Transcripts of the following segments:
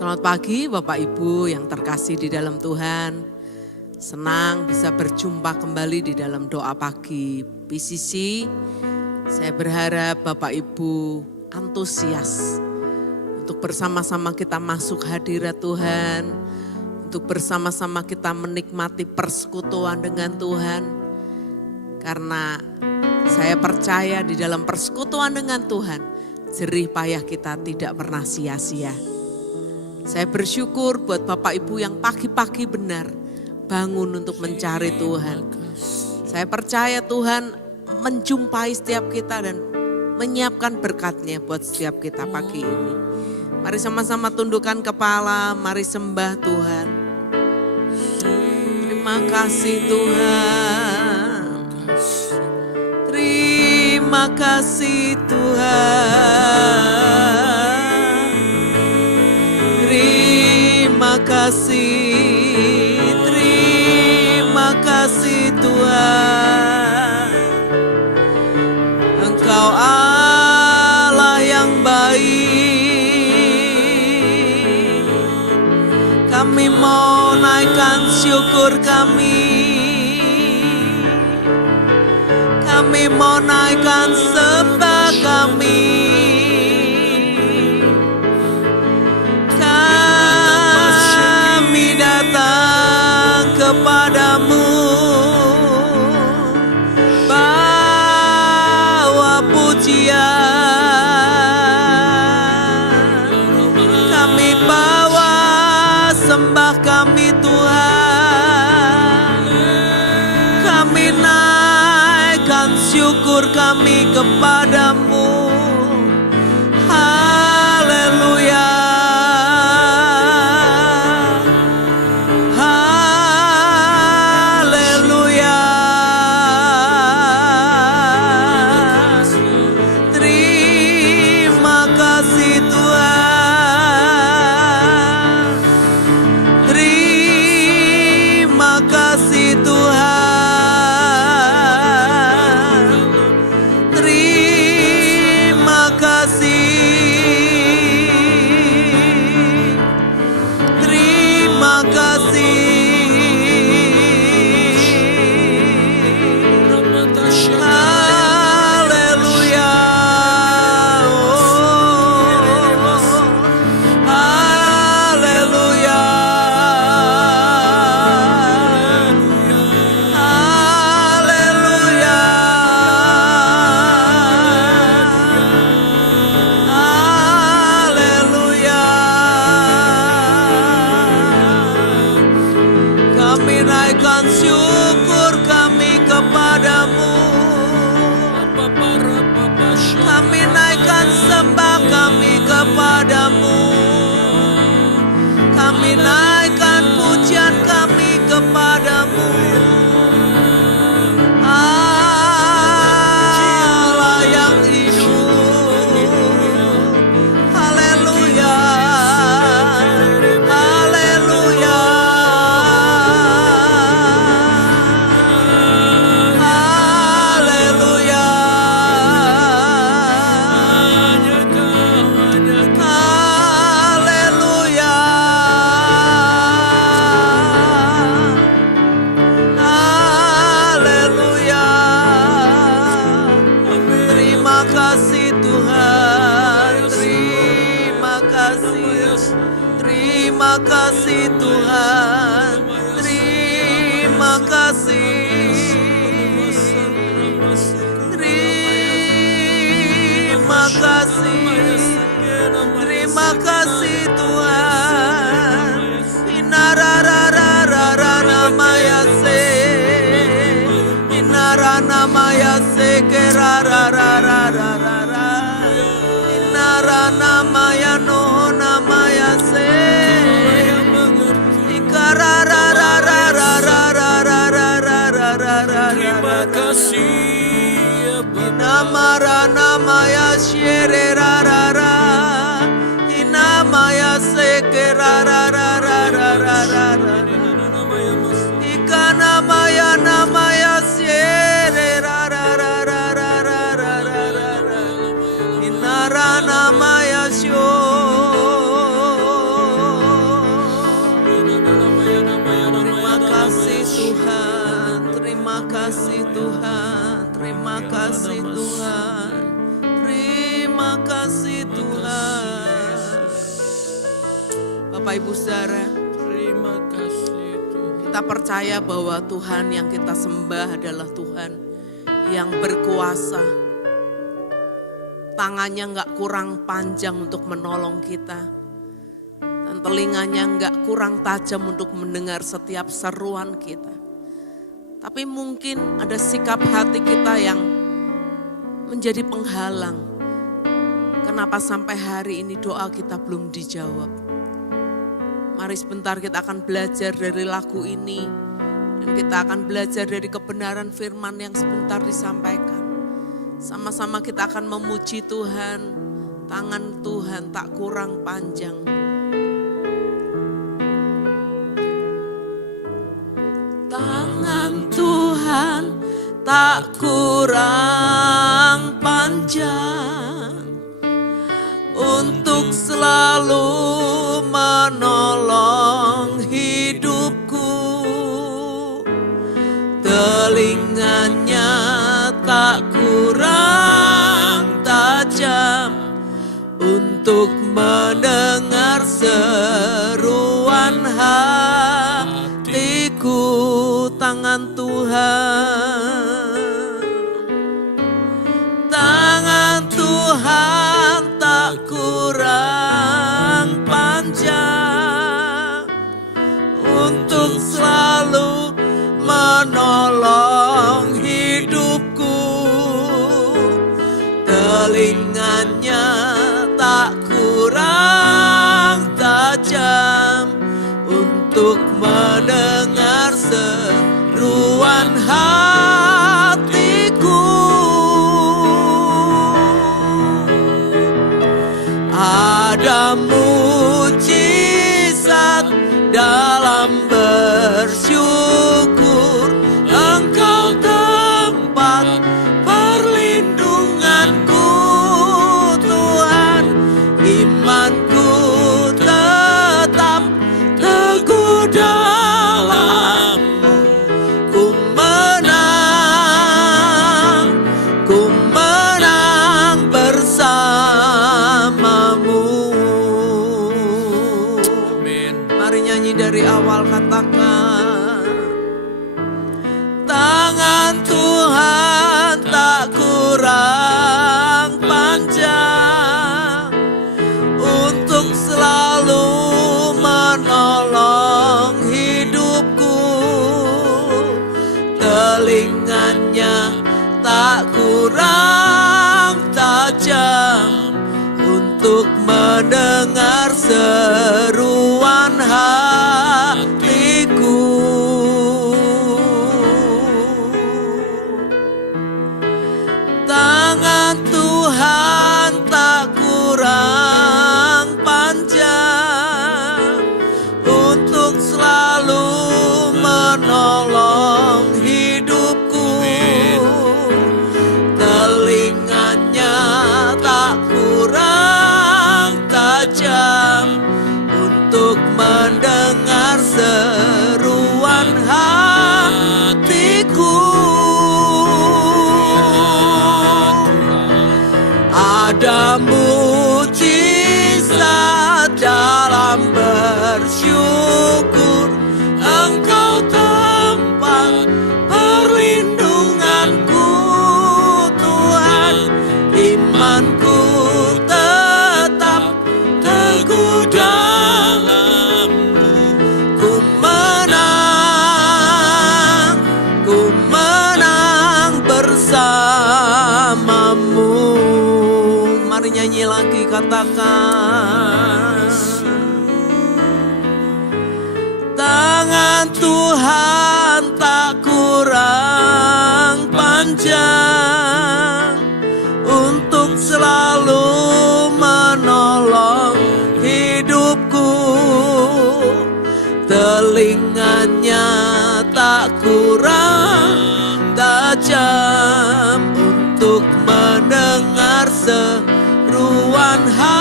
Selamat pagi Bapak Ibu yang terkasih di dalam Tuhan. Senang bisa berjumpa kembali di dalam doa pagi PCC. Saya berharap Bapak Ibu antusias untuk bersama-sama kita masuk hadirat Tuhan. Untuk bersama-sama kita menikmati persekutuan dengan Tuhan. Karena saya percaya di dalam persekutuan dengan Tuhan, jerih payah kita tidak pernah sia-sia. Saya bersyukur buat Bapak Ibu yang pagi-pagi benar bangun untuk mencari Tuhan. Saya percaya Tuhan menjumpai setiap kita dan menyiapkan berkat-Nya buat setiap kita pagi ini. Mari sama-sama tundukkan kepala, mari sembah Tuhan. Terima kasih Tuhan. Terima kasih Tuhan. Terima kasih Tuhan. Engkau Allah yang baik. Kami mau naikkan syukur kami. Kami mau naikkan sembah kami. Kami datang kepadamu, bawa pujian. Kami bawa sembah kami Tuhan. Kami naikkan syukur kami kepadamu. Haleluya. Kami naikkan pujian kami kepadamu. Allah yang hidup. Haleluya. Haleluya. Haleluya. Terima kasih Tuhan, terima kasih, terima kasih Tuhan. Inararararara mayase, inarana mayase kerararararara, inarana mayano namayase. Terima kasih Inamara namaya shere rarara, inamaya seke rararararara, ikanamaya namaya shere rararararara, inara namaya sho. Terima kasih Tuhan. Terima kasih Tuhan. Bapak Ibu Saudara, Terima kasih Tuhan. kita percaya bahwa Tuhan yang kita sembah adalah Tuhan yang berkuasa. Tangannya nggak kurang panjang untuk menolong kita. Dan telinganya nggak kurang tajam untuk mendengar setiap seruan kita. Tapi mungkin ada sikap hati kita yang menjadi penghalang. Kenapa sampai hari ini doa kita belum dijawab? Mari sebentar kita akan belajar dari lagu ini. Dan kita akan belajar dari kebenaran firman yang sebentar disampaikan. Sama-sama kita akan memuji Tuhan. Tangan Tuhan tak kurang panjang. Tangan Tuhan tak kurang panjang untuk selalu menolong hidupku. Telinganya tak kurang tajam untuk mendengar seruan hatiku. Tangan Tuhan, tangan Tuhan tak kurang panjang untuk selalu menolong hidupku. Telinganya tak kurang tajam untuk mendengar seruan hatiku. Ada mujizat dalam bersyukur. Engkau tempat perlindunganku, Tuhan. Imanku tetap teguh dalam-Mu. Ku menang bersamamu. Amin. Mari nyanyi dari awal, katakan. Tangan Tuhan tak kurang panjang untuk selalu menolong hidupku. Telinganya tak kurang tajam untuk mendengar seruan hatiku. Tangan Tuhan tak kurang panjang untuk selalu menolong hidupku. Telinganya tak kurang tajam untuk mendengar seruan hatiku. Ada mujizat dalam bersyukur. Engkau tempat perlindunganku, Tuhan. Imanku tetap teguh dalam-Mu. Ku menang bersamamu. Mari nyanyi lagi, katakan. Tangan Tuhan tak kurang panjang untuk selalu menolong hidupku. Telinganya tak kurang tajam untuk mendengar seruan hatiku.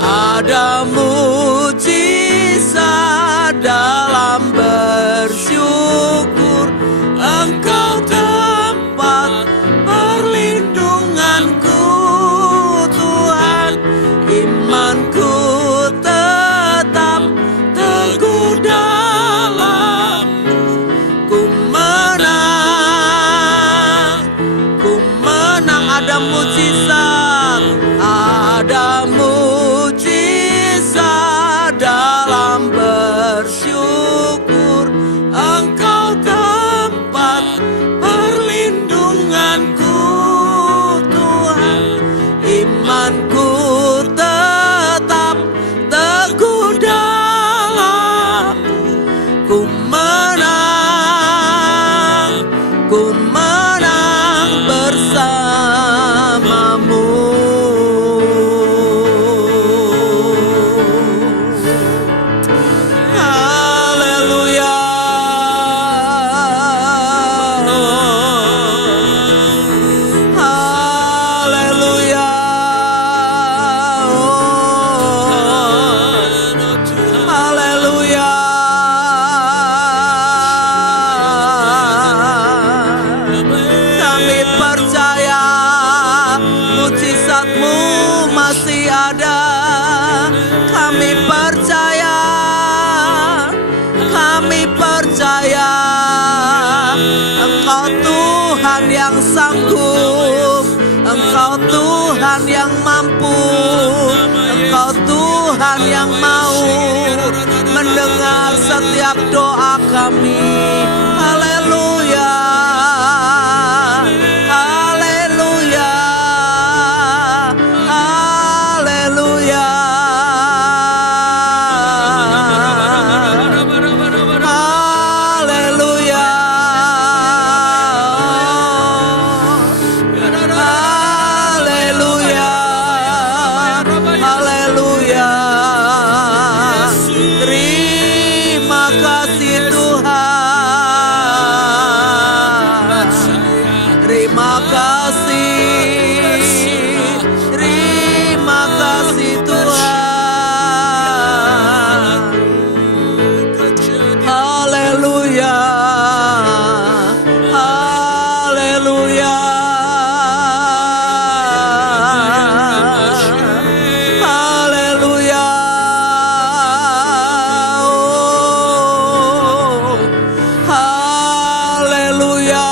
Ada mujizat dalam menang, ada mujizat, ada mujizat dalam bersyukur. Engkau tempat perlindunganku Tuhan, imanku tetap teguh dalam-Mu. Ku menang bersama-Mu. Haleluya. Haleluya. Haleluya. Kami percaya mujizat-Mu masih ada. Kami percaya, kami percaya Engkau Tuhan yang sanggup, Engkau Tuhan yang mampu, Engkau Tuhan yang mau mendengar setiap doa kami. Haleluya. Haleluya. Haleluya. Haleluya. Haleluya. Haleluya. Terima kasih Tuhan. Terima kasih. Terima kasih Tuhan. Haleluya. Haleluya. Haleluya. Oh. Haleluya.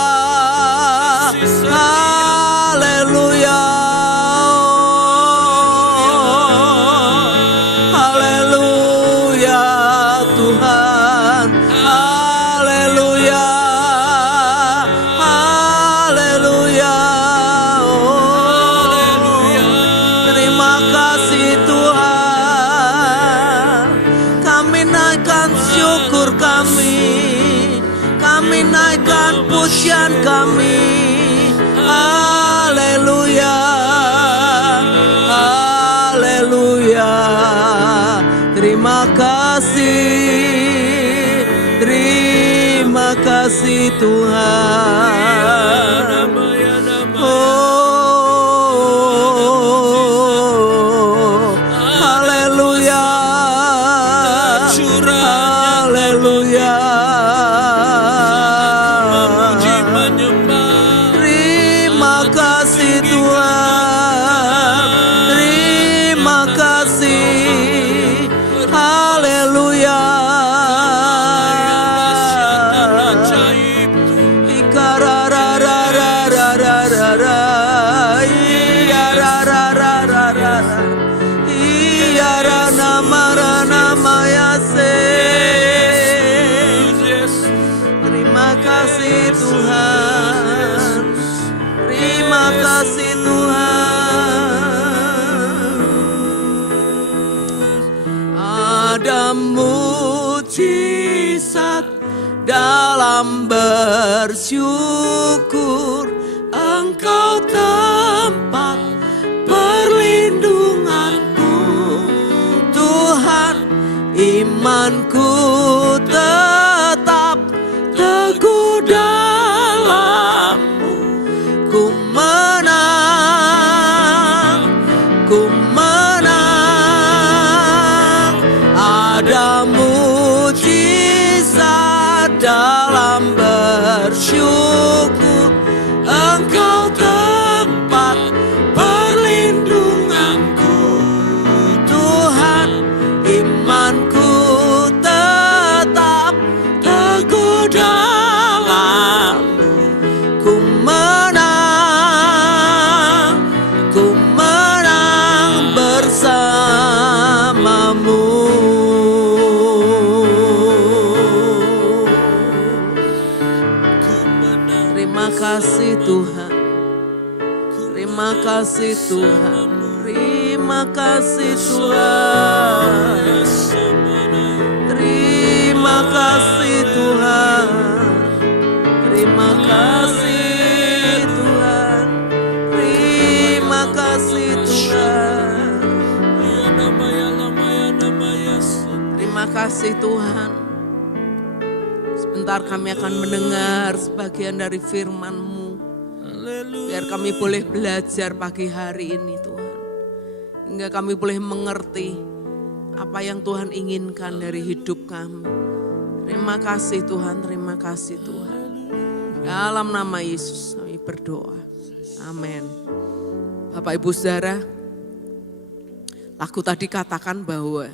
Haleluya. Haleluya Tuhan. Haleluya. Haleluya. Terima kasih Tuhan. Kami naikkan syukur kami. Kami naikkan pujian kami. Haleluya. Haleluya. Terima kasih. Terima kasih Tuhan. Oh. Haleluya. Haleluya. Terima kasih Tuhan. Terima kasih. Haleluya. Ikararararararara. Iyarararararara. Iyaranamaranamayase. Terima kasih Tuhan. Terima kasih Tuhan. Ada mujizat dalam bersyukur. Engkau tempat perlindunganku Tuhan, imanku tetap teguh dalam-Mu. Ku menang, ku menang. Ada mujizat dalam bersyukur. Engkau tempat perlindunganku Tuhan, imanku tetap Terima kasih Tuhan. Terima kasih Tuhan. Terima kasih Tuhan. Terima kasih Tuhan. Terima kasih Tuhan. Terima kasih Tuhan. Sebentar kami akan mendengar sebagian dari firman-Mu. Biar kami boleh belajar pagi hari ini Tuhan. Hingga kami boleh mengerti apa yang Tuhan inginkan dari hidup kami. Terima kasih Tuhan, terima kasih Tuhan. Dalam nama Yesus kami berdoa. Amin. Bapak Ibu Saudara, lagu tadi katakan bahwa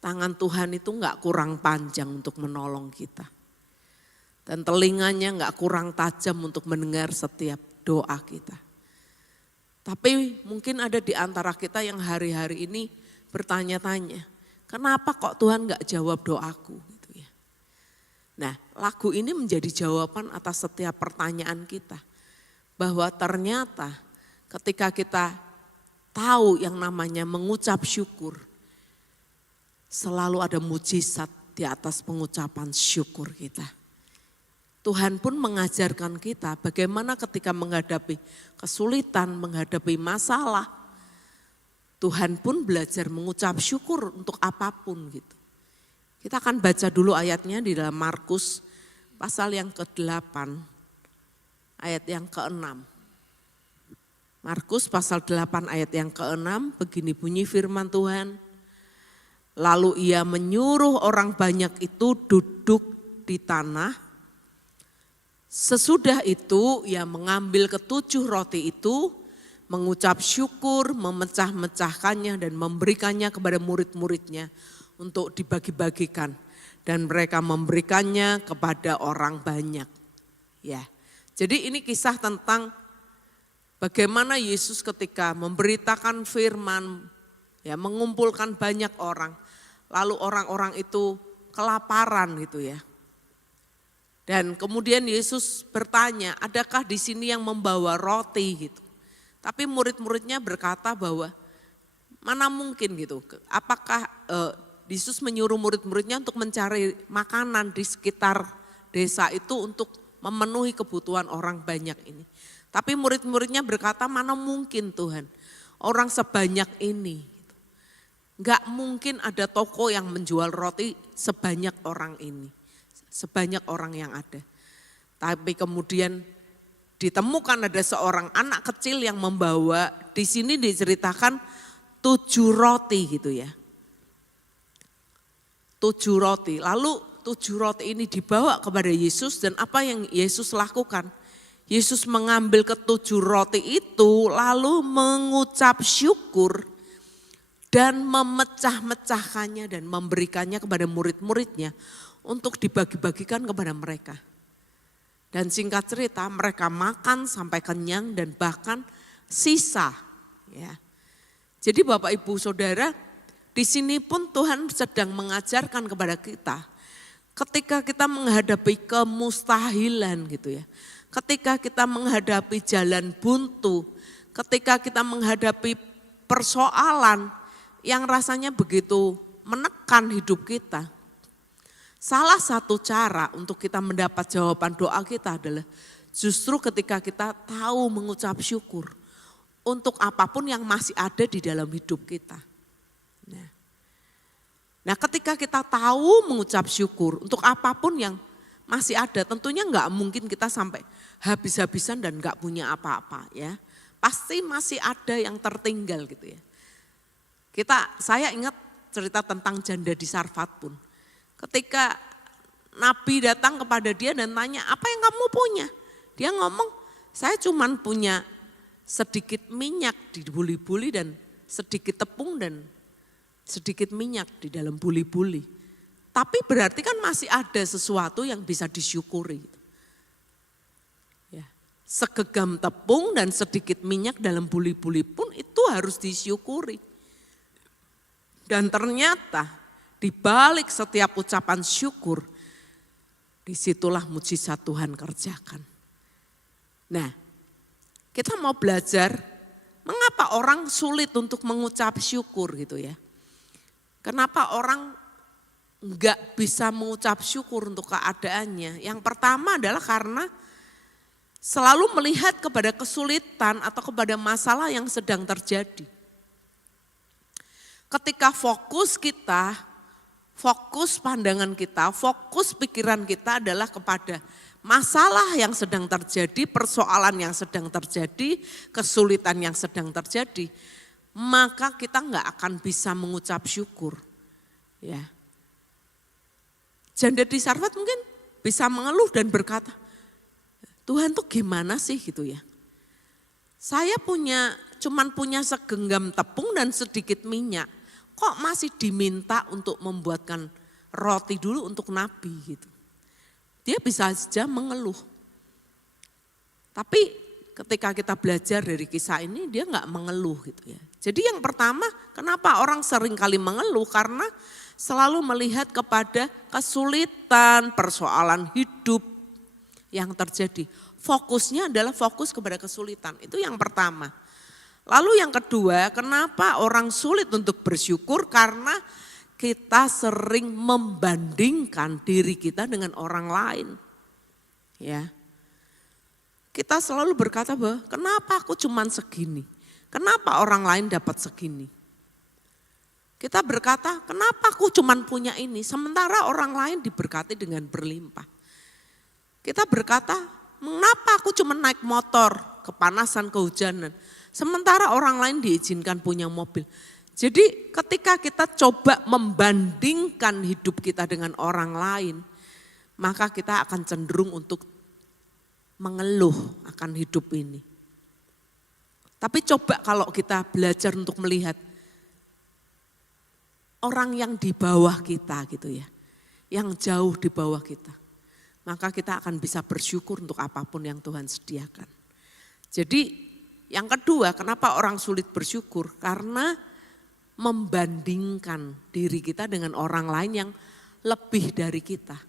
tangan Tuhan itu gak kurang panjang untuk menolong kita. Dan telinganya gak kurang tajam untuk mendengar setiap doa kita. Tapi mungkin ada di antara kita yang hari-hari ini bertanya-tanya, kenapa kok Tuhan gak jawab doaku? Gitu ya. Nah, lagu ini menjadi jawaban atas setiap pertanyaan kita. Bahwa ternyata ketika kita tahu yang namanya mengucap syukur, selalu ada mujizat di atas pengucapan syukur kita. Tuhan pun mengajarkan kita bagaimana ketika menghadapi kesulitan, menghadapi masalah. Tuhan pun belajar mengucap syukur untuk apapun gitu. Kita akan baca dulu ayatnya di dalam Markus pasal yang ke-8, ayat yang ke-6. Markus pasal 8 ayat yang ke-6, begini bunyi firman Tuhan. Lalu ia menyuruh orang banyak itu duduk di tanah. Sesudah itu ia mengambil ketujuh roti itu, mengucap syukur, memecah-mecahkannya dan memberikannya kepada murid-muridnya untuk dibagi-bagikan. Dan mereka memberikannya kepada orang banyak. Ya, jadi ini kisah tentang bagaimana Yesus ketika memberitakan firman, ya mengumpulkan banyak orang. Lalu orang-orang itu kelaparan gitu ya. Dan kemudian Yesus bertanya, adakah di sini yang membawa roti gitu. Tapi murid-muridnya berkata bahwa mana mungkin gitu. Apakah Yesus menyuruh murid-muridnya untuk mencari makanan di sekitar desa itu untuk memenuhi kebutuhan orang banyak ini. Tapi murid-muridnya berkata mana mungkin Tuhan orang sebanyak ini. Gak mungkin ada toko yang menjual roti sebanyak orang ini. Sebanyak orang yang ada. Tapi kemudian ditemukan ada seorang anak kecil yang membawa, di sini diceritakan 7 roti gitu ya. 7 roti, lalu 7 roti ini dibawa kepada Yesus dan apa yang Yesus lakukan? Yesus mengambil ke-7 roti itu lalu mengucap syukur dan memecah-mecahkannya dan memberikannya kepada murid-muridnya untuk dibagi-bagikan kepada mereka. Dan singkat cerita mereka makan sampai kenyang dan bahkan sisa. Ya. Jadi Bapak Ibu Saudara, di sini pun Tuhan sedang mengajarkan kepada kita. Ketika kita menghadapi kemustahilan gitu ya. Ketika kita menghadapi jalan buntu. Ketika kita menghadapi persoalan yang rasanya begitu menekan hidup kita. Salah satu cara untuk kita mendapat jawaban doa kita adalah justru ketika kita tahu mengucap syukur untuk apapun yang masih ada di dalam hidup kita. Nah ketika kita tahu mengucap syukur untuk apapun yang masih ada, tentunya enggak mungkin kita sampai habis-habisan dan enggak punya apa-apa ya. Pasti masih ada yang tertinggal gitu ya. Saya ingat cerita tentang janda di Sarfat pun. Ketika Nabi datang kepada dia dan tanya, apa yang kamu punya? Dia ngomong, saya cuma punya sedikit minyak di buli-buli dan sedikit tepung dan sedikit minyak di dalam buli-buli. Tapi berarti kan masih ada sesuatu yang bisa disyukuri. Ya. Segenggam tepung dan sedikit minyak dalam buli-buli pun itu harus disyukuri. Dan ternyata di balik setiap ucapan syukur, disitulah mujizat Tuhan kerjakan. Nah, Kita mau belajar mengapa orang sulit untuk mengucap syukur gitu ya. Kenapa orang enggak bisa mengucap syukur untuk keadaannya. Yang pertama adalah karena selalu melihat kepada kesulitan atau kepada masalah yang sedang terjadi. Ketika fokus kita, fokus pandangan kita, fokus pikiran kita adalah kepada masalah yang sedang terjadi, persoalan yang sedang terjadi, kesulitan yang sedang terjadi, maka kita enggak akan bisa mengucap syukur. Ya. Janda di Sarfat mungkin bisa mengeluh dan berkata, Tuhan tuh gimana sih gitu ya. Saya cuman punya segenggam tepung dan sedikit minyak. Kok masih diminta untuk membuatkan roti dulu untuk nabi gitu. Dia bisa saja mengeluh. Tapi ketika kita belajar dari kisah ini dia enggak mengeluh gitu ya. Jadi yang pertama kenapa orang sering kali mengeluh karena selalu melihat kepada kesulitan, persoalan hidup yang terjadi. Fokusnya adalah fokus kepada kesulitan, itu yang pertama. Lalu yang kedua, kenapa orang sulit untuk bersyukur? Karena kita sering membandingkan diri kita dengan orang lain. Ya. Kita selalu berkata bahwa kenapa aku cuman segini? Kenapa orang lain dapat segini? Kita berkata, kenapa aku cuman punya ini, sementara orang lain diberkati dengan berlimpah. Kita berkata, mengapa aku cuman naik motor, kepanasan, kehujanan, sementara orang lain diizinkan punya mobil. Jadi ketika kita coba membandingkan hidup kita dengan orang lain, maka kita akan cenderung untuk mengeluh akan hidup ini. Tapi coba kalau kita belajar untuk melihat, orang yang di bawah kita gitu ya, yang jauh di bawah kita. Maka kita akan bisa bersyukur untuk apapun yang Tuhan sediakan. Jadi yang kedua kenapa orang sulit bersyukur? Karena membandingkan diri kita dengan orang lain yang lebih dari kita.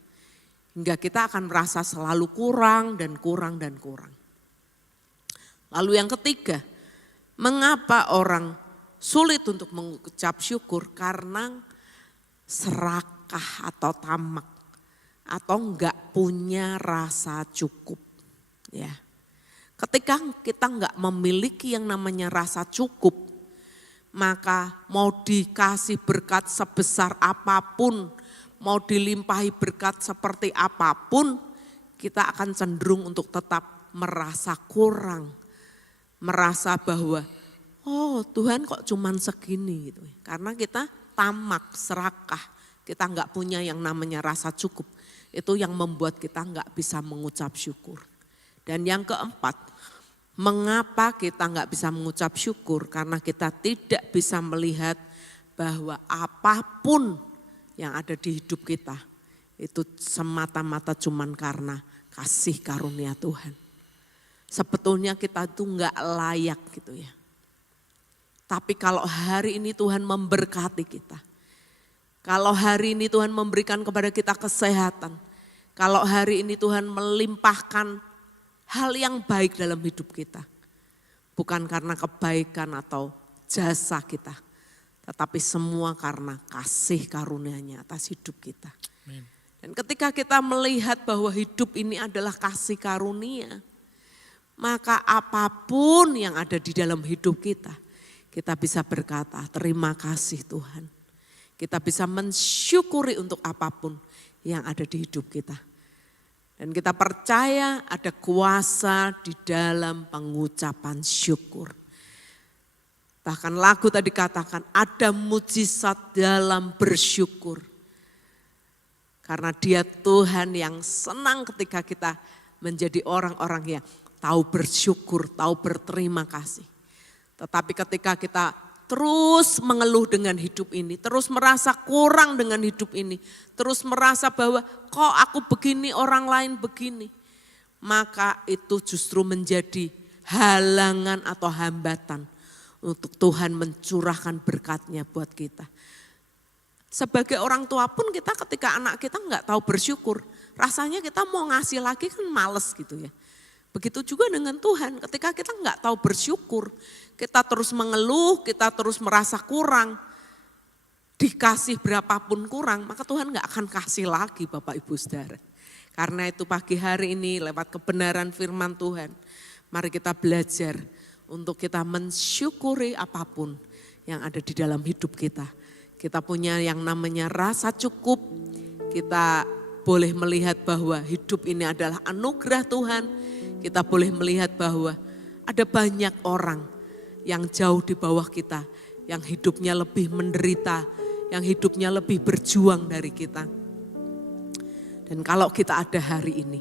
Hingga kita akan merasa selalu kurang dan kurang dan kurang. Lalu yang ketiga, mengapa orang sulit untuk mengucap syukur? Karena serakah atau tamak atau enggak punya rasa cukup. Ya. Ketika kita enggak memiliki yang namanya rasa cukup, maka mau dikasih berkat sebesar apapun, mau dilimpahi berkat seperti apapun, kita akan cenderung untuk tetap merasa kurang, merasa bahwa oh Tuhan kok cuman segini gitu. Karena kita tamak, serakah, kita enggak punya yang namanya rasa cukup. Itu yang membuat kita enggak bisa mengucap syukur. Dan yang keempat, mengapa kita enggak bisa mengucap syukur? Karena kita tidak bisa melihat bahwa apapun yang ada di hidup kita itu semata-mata cuman karena kasih karunia Tuhan. Sebetulnya kita itu enggak layak gitu ya. Tapi kalau hari ini Tuhan memberkati kita, kalau hari ini Tuhan memberikan kepada kita kesehatan, kalau hari ini Tuhan melimpahkan hal yang baik dalam hidup kita, bukan karena kebaikan atau jasa kita, tetapi semua karena kasih karunia-Nya atas hidup kita. Amin. Dan ketika kita melihat bahwa hidup ini adalah kasih karunia, maka apapun yang ada di dalam hidup kita bisa berkata terima kasih Tuhan. Kita bisa mensyukuri untuk apapun yang ada di hidup kita. Dan kita percaya ada kuasa di dalam pengucapan syukur. Bahkan lagu tadi katakan ada mujizat dalam bersyukur. Karena Dia Tuhan yang senang ketika kita menjadi orang-orang yang tahu bersyukur, tahu berterima kasih. Tetapi ketika kita terus mengeluh dengan hidup ini, terus merasa kurang dengan hidup ini, terus merasa bahwa kok aku begini, orang lain begini, maka itu justru menjadi halangan atau hambatan untuk Tuhan mencurahkan berkat-Nya buat kita. Sebagai orang tua pun kita ketika anak kita enggak tahu bersyukur, rasanya kita mau ngasih lagi kan males gitu ya. Begitu juga dengan Tuhan, ketika kita nggak tahu bersyukur, kita terus mengeluh, kita terus merasa kurang, dikasih berapapun kurang, maka Tuhan nggak akan kasih lagi Bapak Ibu Saudara. Karena itu pagi hari ini lewat kebenaran firman Tuhan, mari kita belajar untuk kita mensyukuri apapun yang ada di dalam hidup kita. Kita punya yang namanya rasa cukup, kita boleh melihat bahwa hidup ini adalah anugerah Tuhan. Kita boleh melihat bahwa ada banyak orang yang jauh di bawah kita, yang hidupnya lebih menderita, yang hidupnya lebih berjuang dari kita. Dan kalau kita ada hari ini,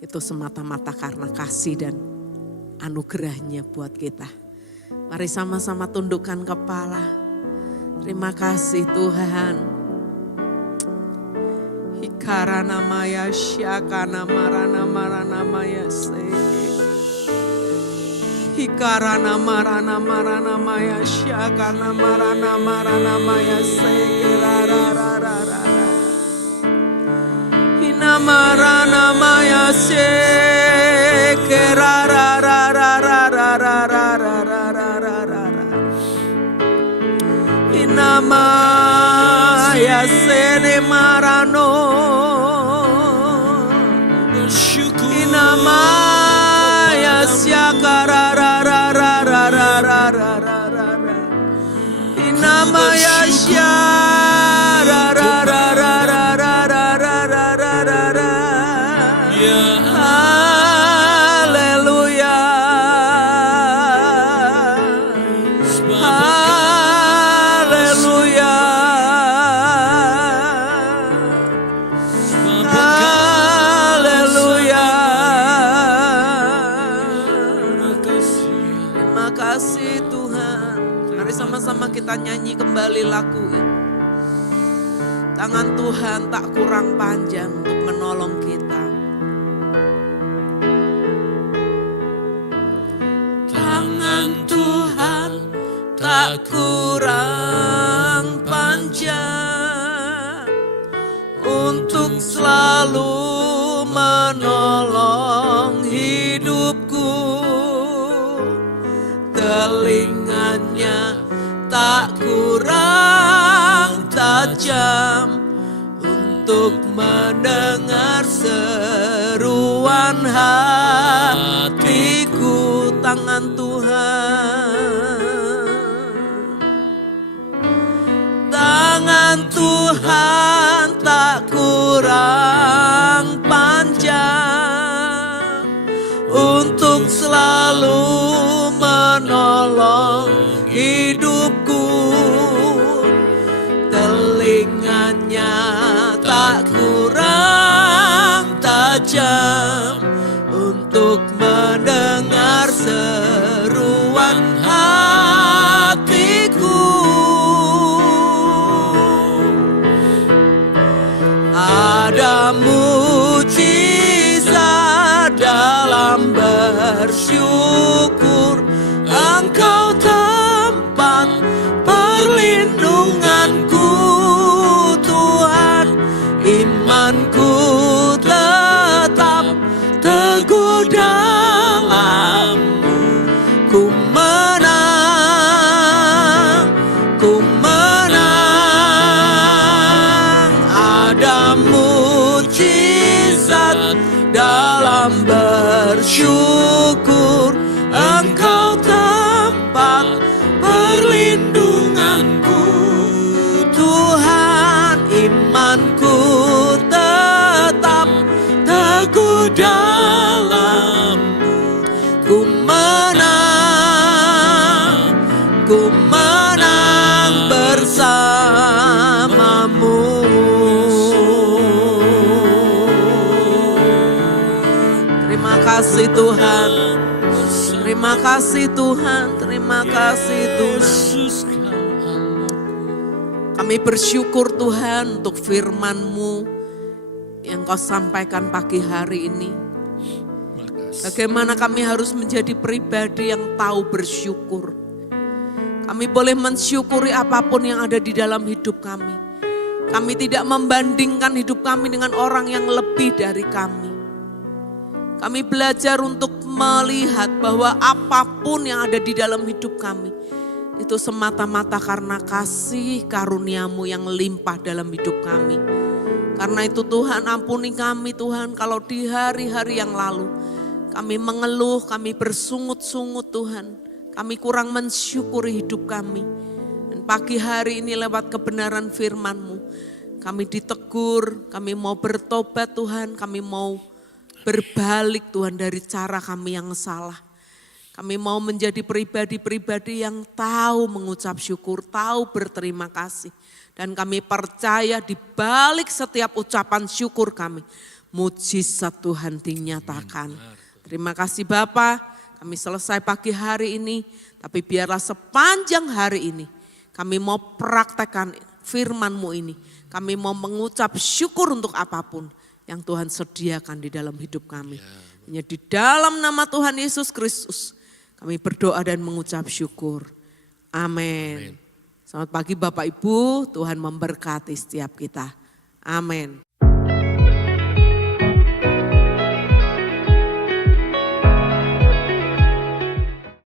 itu semata-mata karena kasih dan anugerahnya buat kita. Mari sama-sama tundukkan kepala. Terima kasih Tuhan. Hikarana maya syakana marana marana maya seke. Hikarana marana marana maya syakana marana marana maya seke rara rara rara. Hina marana maya seke rara rara rara rara rara rara. Hina maya sene marano. Inamaya syakara ra ra ra ra ra ra ra ra ra ra. Inamaya syara ra ra ra ra ra ra ra ra ra ra ra. Haleluya. Haleluya. Sama-sama kita nyanyi kembali lagu ini. Tangan Tuhan tak kurang panjang untuk menolong kita. Tangan Tuhan tak kurang panjang untuk selalu menolong hidupku. Telinganya tak kurang tajam untuk mendengar seruan hatiku. Tangan Tuhan, tangan Tuhan tak kurang panjang untuk selalu menolong hidupku. Telinganya tak kurang tajam untuk mendengar seruan hatiku. Ada mujizat dalam bersyukur. Engkau tempat perlindunganku Tuhan. Imanku tetap teguh dalam-Mu. Ku menang, ku menang. Ada mujizat dalam bersyukur. Engkau tempat perlindunganku Tuhan. Imanku tetap teguh dalam-Mu. Ku menang bersama-Mu. Terima kasih Tuhan. Terima kasih Tuhan, terima kasih Tuhan. Kami bersyukur Tuhan untuk firman-Mu yang Kau sampaikan pagi hari ini. Bagaimana kami harus menjadi pribadi yang tahu bersyukur. Kami boleh mensyukuri apapun yang ada di dalam hidup kami. Kami tidak membandingkan hidup kami dengan orang yang lebih dari kami. Kami belajar untuk melihat bahwa apapun yang ada di dalam hidup kami, itu semata-mata karena kasih karunia-Mu yang limpah dalam hidup kami. Karena itu Tuhan, ampuni kami Tuhan, kalau di hari-hari yang lalu kami mengeluh, kami bersungut-sungut Tuhan. Kami kurang mensyukuri hidup kami. Dan pagi hari ini lewat kebenaran firman-Mu, kami ditegur, kami mau bertobat Tuhan, kami mau berbalik Tuhan dari cara kami yang salah. Kami mau menjadi pribadi-pribadi yang tahu mengucap syukur, tahu berterima kasih. Dan kami percaya di balik setiap ucapan syukur kami, mujizat Tuhan dinyatakan. Terima kasih Bapa, kami selesai pagi hari ini, tapi biarlah sepanjang hari ini kami mau praktekkan firman-Mu ini. Kami mau mengucap syukur untuk apapun yang Tuhan sediakan di dalam hidup kami. Hanya di dalam nama Tuhan Yesus Kristus kami berdoa dan mengucap syukur. Amin. Selamat pagi Bapak Ibu, Tuhan memberkati setiap kita. Amin.